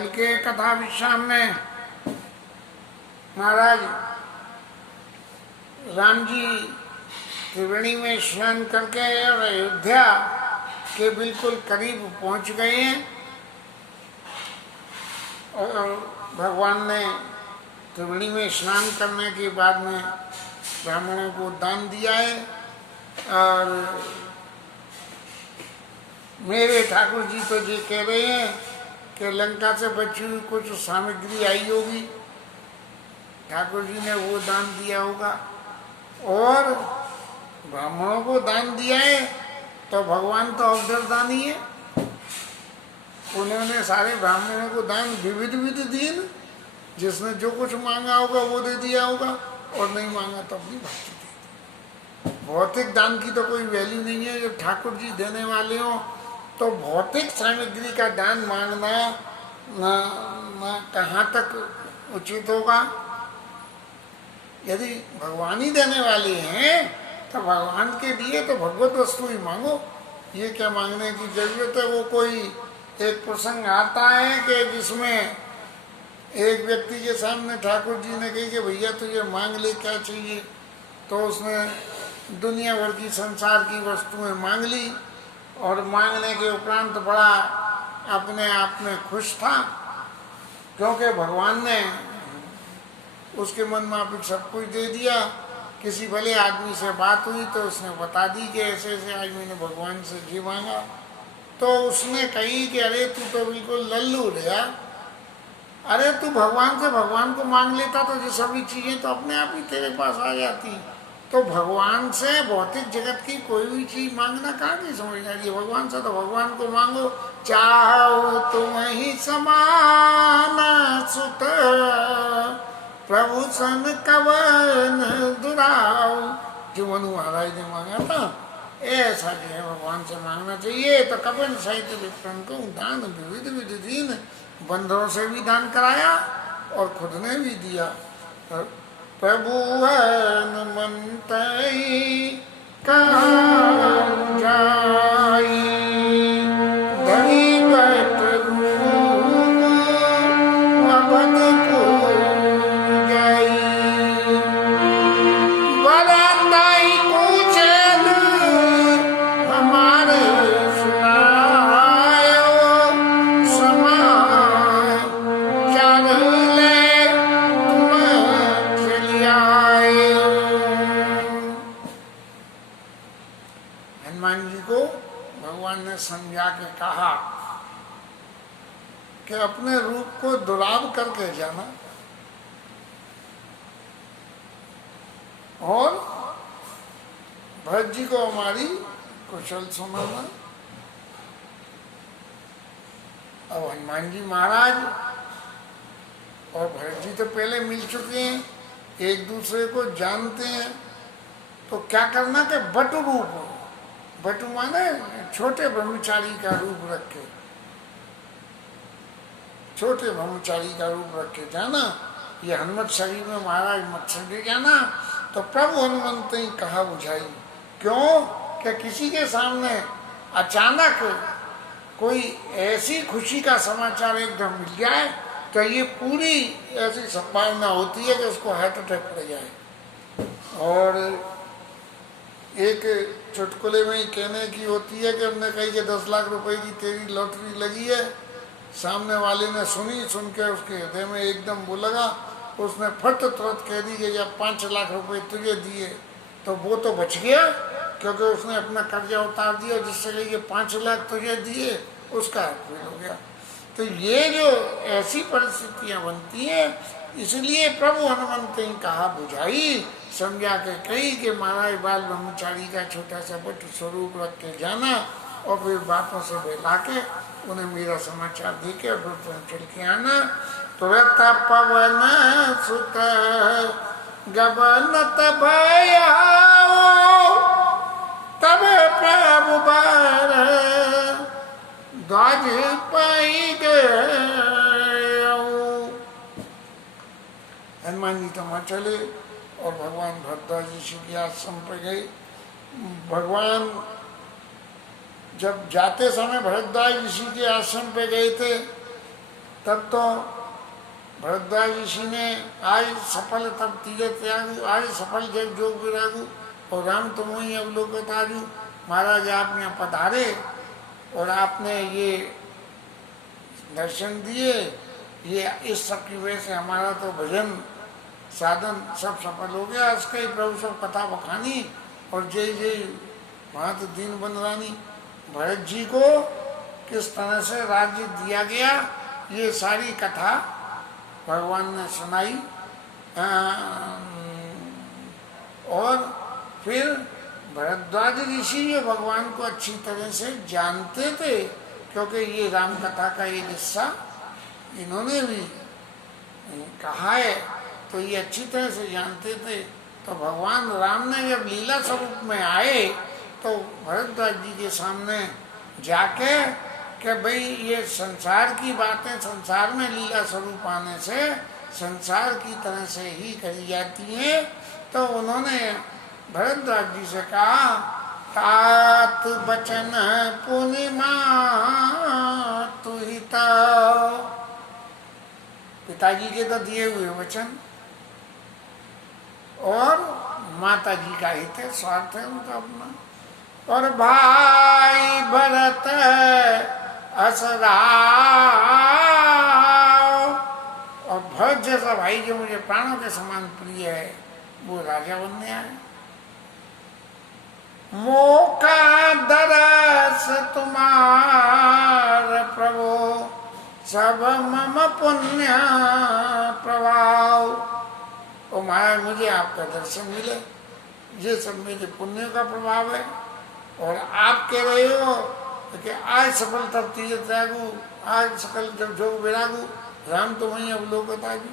कल के कथा विश्राम में महाराज राम जी त्रिवेणी में स्नान करके और अयोध्या के बिल्कुल करीब पहुंच गए हैं और भगवान ने त्रिवेणी में स्नान करने के बाद में ब्राह्मणों को दान दिया है। और मेरे ठाकुर जी तो ये कह रहे हैं कि लंका से बची हुई कुछ सामग्री आई होगी, ठाकुर जी ने वो दान दिया होगा और ब्राह्मणों को दान दिया है। तो भगवान तो अवसरदानी है, उन्होंने सारे ब्राह्मणों को दान विविध विविध दिए न, जिसने जो कुछ मांगा होगा वो दे दिया होगा और नहीं मांगा तो अपनी भक्ति दे दी। भौतिक दान की तो कोई वैल्यू नहीं है। जब ठाकुर जी देने वाले हो तो भौतिक सामग्री का दान मांगना न कहाँ तक उचित होगा। यदि भगवान ही देने वाले हैं तो भगवान के लिए तो भगवत वस्तु ही मांगो, ये क्या मांगने की जरूरत है। वो कोई एक प्रसंग आता है कि जिसमें एक व्यक्ति के सामने ठाकुर जी ने कही कि भैया तुझे मांग ले क्या चाहिए, तो उसने दुनिया भर की संसार की वस्तुएं मांग ली और मांगने के उपरांत बड़ा अपने आप में खुश था, क्योंकि भगवान ने उसके मन में सब कुछ दे दिया। किसी भले आदमी से बात हुई तो उसने बता दी कि ऐसे ऐसे आज मैंने भगवान से जी मांगा, तो उसने कही कि अरे तू तो बिल्कुल लल्लू रहा, अरे तू भगवान से भगवान को मांग लेता तो ये सभी चीजें तो अपने आप ही तेरे पास आ जाती। तो भगवान से भौतिक जगत की कोई भी चीज मांगना कहाँ की समझ आ रही है। भगवान से तो भगवान को मांगो, चाहो तुम ही समान सुत प्रभु सन कवन दुराओ, जो मनु महाराज ने मांगा था ऐसा जो है भगवान से मांगना चाहिए। तो कवन साहित्य विप्रन को दान विविध विधि दीन, बंदरों से भी दान कराया और खुद ने भी दिया। प्रभु हनुमंतई कहाँ जाई, धनी बट रूप अवधपुर जाई, बरंदाई पूछन हमारे सुनायो, समाचार ले तुम चली आए। हनुमान जी को भगवान ने समझा के कहा कि अपने रूप को दुर्लभ करके जाना और भरत जी को हमारी कुशल सुनाना। अब हनुमान जी महाराज और भरत जी तो पहले मिल चुके हैं, एक दूसरे को जानते हैं, तो क्या करना कि बटु रूप, बटु माने छोटे ब्रह्मचारी का रूप रख के, छोटे ब्रह्मचारी का रूप रख के जाना। ये हनुमत शरीर में महाराज मत्स्य दे जाना। तो प्रभु हनुमंत ही कहा बुझाई, क्यों कि किसी के सामने अचानक कोई ऐसी खुशी का समाचार एकदम मिल जाए तो ये पूरी ऐसी संभावना होती है कि उसको हार्ट अटैक पड़ जाए। और एक चुटकुले में ही कहने की होती है कि हमने कही कि 10 लाख रुपए की तेरी लॉटरी लगी है, सामने वाले ने सुनी, सुन के उसके हृदय में एकदम वो लगा, उसने फट तुरंत कह दी कि जब 5 लाख रुपए तुझे दिए, तो वो तो बच गया क्योंकि उसने अपना कर्जा उतार दिया, जिससे कि 5 लाख तुझे दिए उसका फेल हो गया। तो ये जो ऐसी परिस्थितियां बनती हैं, इसलिए प्रभु हनुमंत ने कहा बुझाई, समझा के कही कि महाराज बाल ब्रह्मचारी का छोटा सा बट स्वरूप रख के जाना और फिर बातों से बहला के उन्हें मेरा समाचार दे के और फिर तुम चल के आना। तुरंत पवन सुत गबन भयाओ, तब प्रभु बर ध्वज पाई गए। हनुमान जी तो वहाँ चले और भगवान भरद्वाज ऋषि के आश्रम पर गए। भगवान जब जाते समय भरद्वाज ऋषि के आश्रम पे गए थे तब तो भरद्वाज ऋषि ने आज सफल तब तीरथ त्यागु, आज सफल जग जोग विरागु, और राम तुम ही अवलोकताजु। महाराज आप यहाँ पधारे और आपने ये दर्शन दिए, ये इस सब की वजह से हमारा तो भजन साधन सब सफल हो गया। इसका ही प्रभु सब कथा बखानी और जय जय महत दीन बनरानी। भरत जी को किस तरह से राज्य दिया गया ये सारी कथा भगवान ने सुनाई। और फिर भरद्वाज ऋषि ये भगवान को अच्छी तरह से जानते थे, क्योंकि ये राम कथा का ये हिस्सा इन्होंने भी कहा है, तो ये अच्छी तरह से जानते थे। तो भगवान राम ने जब लीला स्वरूप में आए तो भरद्वाज जी के सामने जाके कि भाई ये संसार की बातें संसार में लीला स्वरूप आने से संसार की तरह से ही करी जाती हैं। तो उन्होंने भरद्वाज जी से कहा, तात बचन पूर्णिमा तुहिता। पिताजी के तो दिए हुए वचन और माता जी का हित है, स्वार्थ है उनका अपना। और भाई भरत असरा, और भरत जैसा भाई जो मुझे प्राणों के समान प्रिय है वो राजा बनने आए। मौका दरस तुम्हार प्रभु, सब मम पुण्य प्रभाव। ओ महाराज मुझे आपका दर्शन मिले, ये सब मेरे पुण्य का प्रभाव है। और आप कह रहे हो कि आज सफल तब तीरथ त्यागु, आज सकल जब जोग विरागु, राम तो वही अवलोकताजु।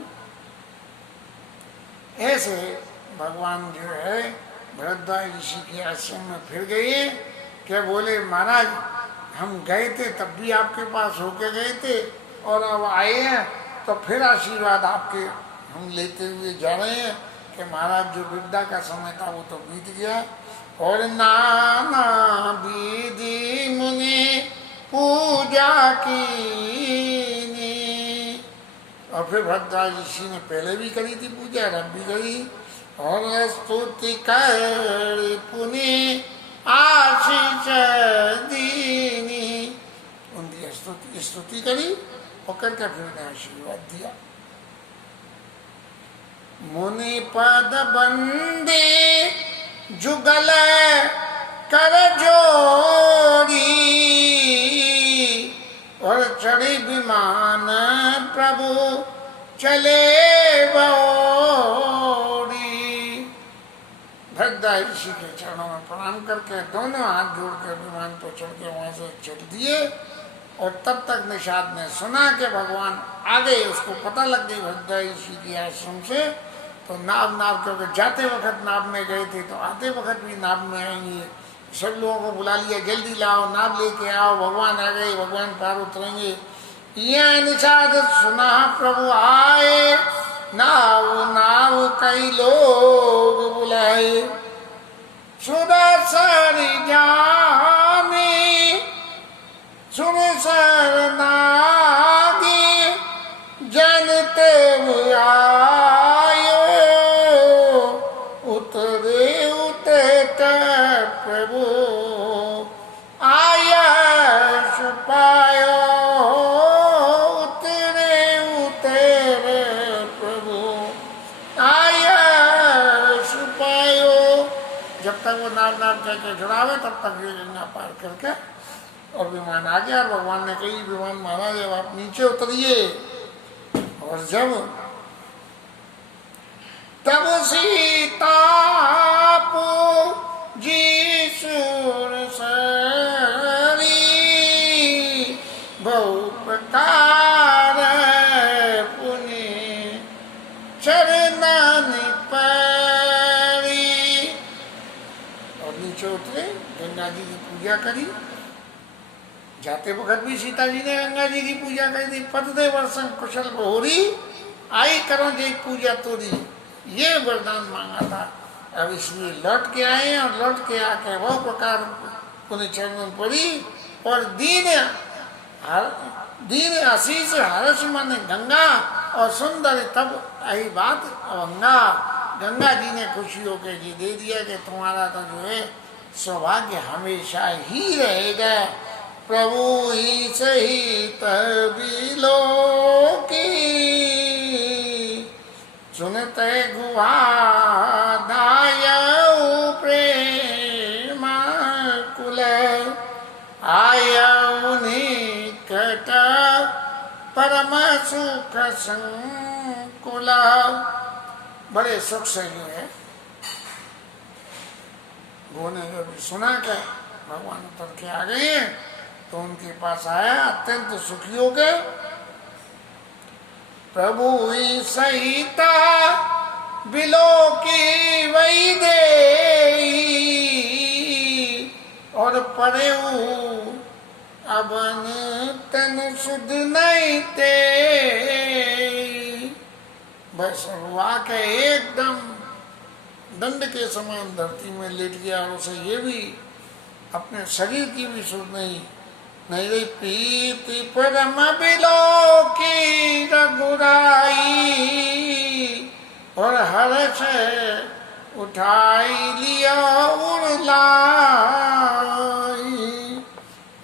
ऐसे भगवान जो है भरद्वाज ऋषि के आश्रम में फिर गए। क्या बोले, महाराज हम गए थे तब भी आपके पास होके गए थे और अब आए हैं तो फिर आशीर्वाद आपके हम लेते हुए जा रहे हैं कि महाराज जो विपदा का समय था वो तो बीत गया। और नाना विधि मुनि पूजा की। और फिर भरद्वाज ऋषि ने पहले भी करी थी पूजा, अब भी करी। और स्तुति कर पुनि आशीष दीनी, उनकी स्तुति करी और करके फिर उन्हें आशीर्वाद दिया। मुनि पद बंदे जुगल कर जोड़ी, और चढ़ी विमान प्रभु चले बौड़ी। भरद्वाज ऋषि के चरणों में प्रणाम करके दोनों हाथ जोड़कर विमान पर चढ़ के वहां से चल दिए। और तब तक निषाद ने सुना कि भगवान आ गए, उसको पता लग गई भरद्वाज ऋषि के आश्रम से। तो नाव क्योंकि जाते वक्त नाव में गए थे तो आते वक्त भी नाव में आएंगे। सब लोगों को बुला लिया, जल्दी लाओ नाव लेके आओ, भगवान आ गए, भगवान पार उतरेंगे। यह निषाद सुना प्रभु आए, नाव कई लोग बुलाए। सुदर्शन जानी सुन सर नागी, जनते आयो उतरे प्रभु आया पायो। उतरे प्रभु आया पायो। जब तक वो नाम कह के जुड़ावे तब तक ये गंगा पार करके और विमान आ गया। और भगवान ने कही, विमान महाराज अब आप नीचे उतरिए। और जब तब सीता जी सुर सरी, बहु प्रकार पुनि चरणन परी। और नीचे उतरे, गंगा जी की पूजा करी। जाते वक्त भी सीता जी ने गंगा जी की पूजा कर दी। पतदे वर्षं कुशल बहुरी, आई करो जी पूजा तोरी, ये वरदान मांगा था। अब इसलिए लौट के आए और लौट के आके वो प्रकार पुण्य चरण पड़ी और दीन दीन आशीष हर्ष मन गंगा और सुंदर तब आई बात अवंगा। गंगा जी ने खुशी होकर जी दे दिया कि तुम्हारा तो जो है सौभाग्य हमेशा ही रहेगा। प्रभु ही सहित बिलो की सुनते गुहा दायऊ प्रेम कुल आयऊ निकट परम सुख संकुल। बड़े सुख से जो है वो ने जब सुना कि भगवान उतर के आ गए हैं तो उनके पास आया, अत्यंत सुखी हो गए। प्रभु ही सहिता बिलो की वही दे और परे अबन तन सुध नहीं ते। बस वाकई एकदम दंड के समान धरती में लेट गया और उसे ये भी अपने शरीर की भी सुध नहीं रही। प्रीति परम बिलो की रघुराई और हर्ष उठाई लिया उड़लाई।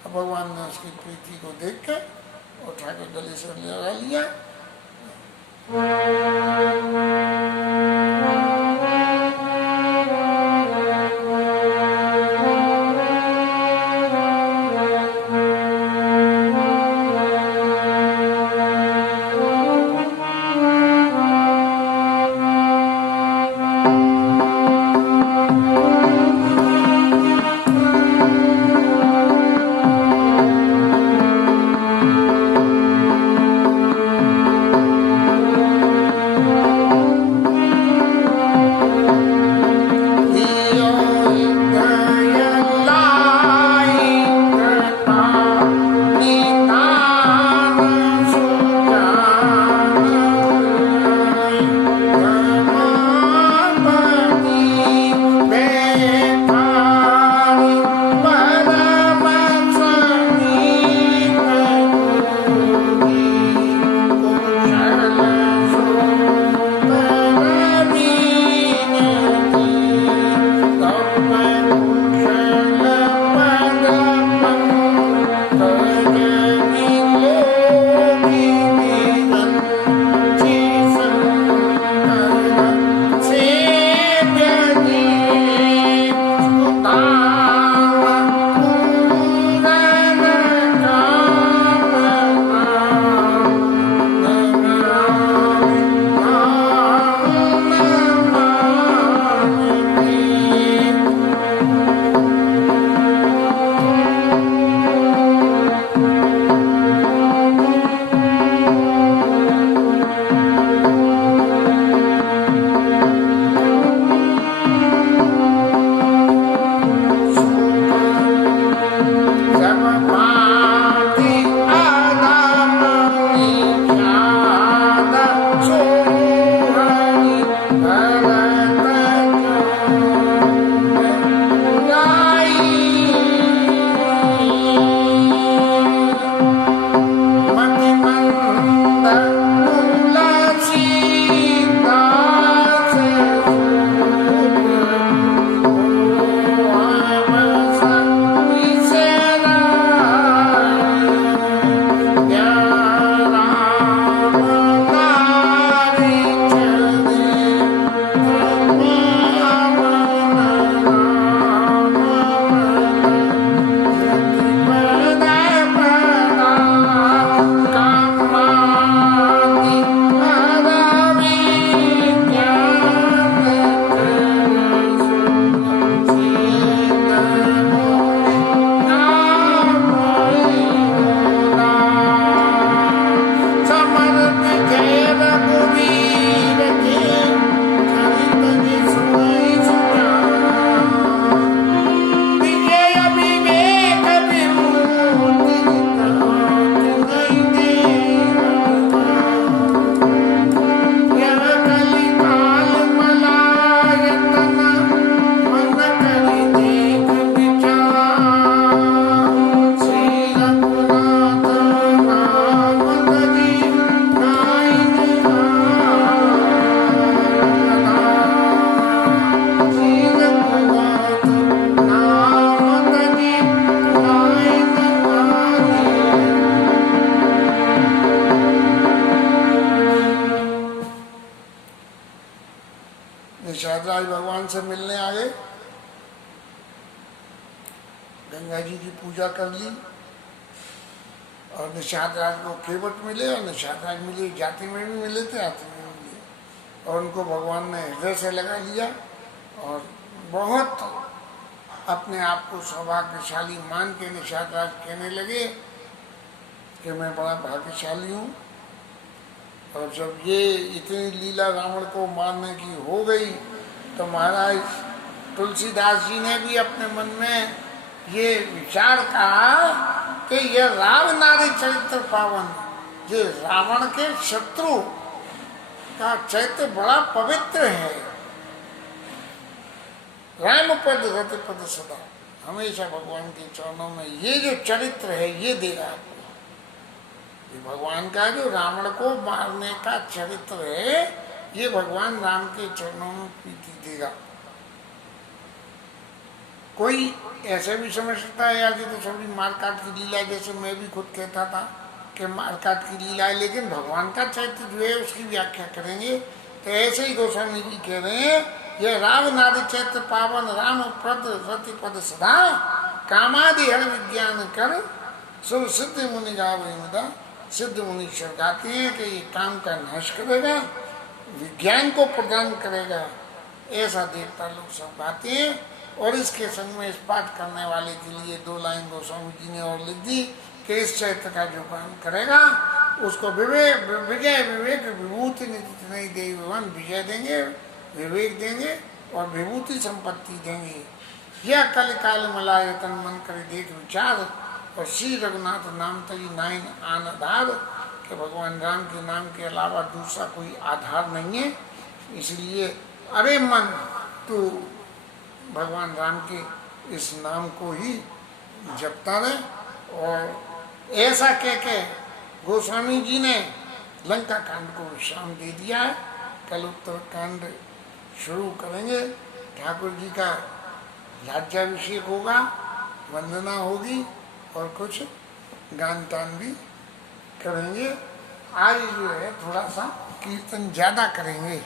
भगवान ने उसकी प्रीति को देख के उठा के गले से लगा लिया। मिलने आ गए, गंगा जी की पूजा कर ली और निषाद राज को केवट मिले और निषाद राज मिले, जाति में भी मिले थे, आति में भी मिले और उनको भगवान ने हृदय से लगा लिया और बहुत अपने आप को सौभाग्यशाली मान के निषाद राज कहने लगे कि मैं बड़ा भाग्यशाली हूँ। और जब ये इतनी लीला रावण को मारने की हो गई तो महाराज तुलसीदास जी ने भी अपने मन में ये विचार कहा कि यह राव नारी चरित्र पावन, ये रावण के शत्रु का चरित्र बड़ा पवित्र है। राम पद रति पद सदा, हमेशा भगवान के चरणों में ये जो चरित्र है ये देगा आपको। ये भगवान का जो रावण को मारने का चरित्र है ये भगवान राम के चरणों में प्रीति देगा। कोई ऐसे भी समझ सकता है यार, ये तो सभी मारकाट की लीला, जैसे मैं भी खुद कहता था कि मारकाट की लीला है, लेकिन भगवान का चरित्र जो है उसकी व्याख्या करेंगे तो ऐसे ही गोस्वामी जी कह रहे हैं, यह राव नारी चैत्र पावन राम पद रति पद सदा कामादि हर विज्ञान कर सब सिद्ध मुनि गावे मुदा। सिद्ध मुनीश्वर गाते हैं कि ये काम का नाश करेगा, विज्ञान को प्रदान करेगा, ऐसा देवता लोग सब गाते हैं। और इसके संग में इस पाठ करने वाले के लिए 2 लाइन गोस्वामी जी ने और लिख दी कि इस चैत्र का जो काम करेगा उसको विजय विवेक विभूति नहीं दे, भगवान विजय देंगे, विवेक देंगे और विभूति संपत्ति देंगे। यह कल काल मलाय तन मन कर देख विचार और श्री रघुनाथ नाम तरी नाइन आन आधार, कि भगवान राम के नाम के अलावा दूसरा कोई आधार नहीं है। इसलिए अरे मन तू भगवान राम के इस नाम को ही जपता रहे। और ऐसा कह के गोस्वामी जी ने लंका कांड को विश्राम दे दिया है। कल उत्तर कांड शुरू करेंगे, ठाकुर जी का राज्याभिषेक होगा, वंदना होगी और कुछ गान तान भी करेंगे। आज जो है थोड़ा सा कीर्तन ज्यादा करेंगे।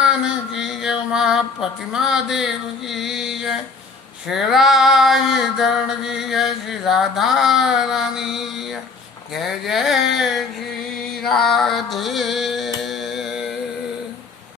हनुमान की जय, उमापति महादेव की जय, श्री राई धरण की जय, श्री राधा रानी की जय, जय जय श्री राधे।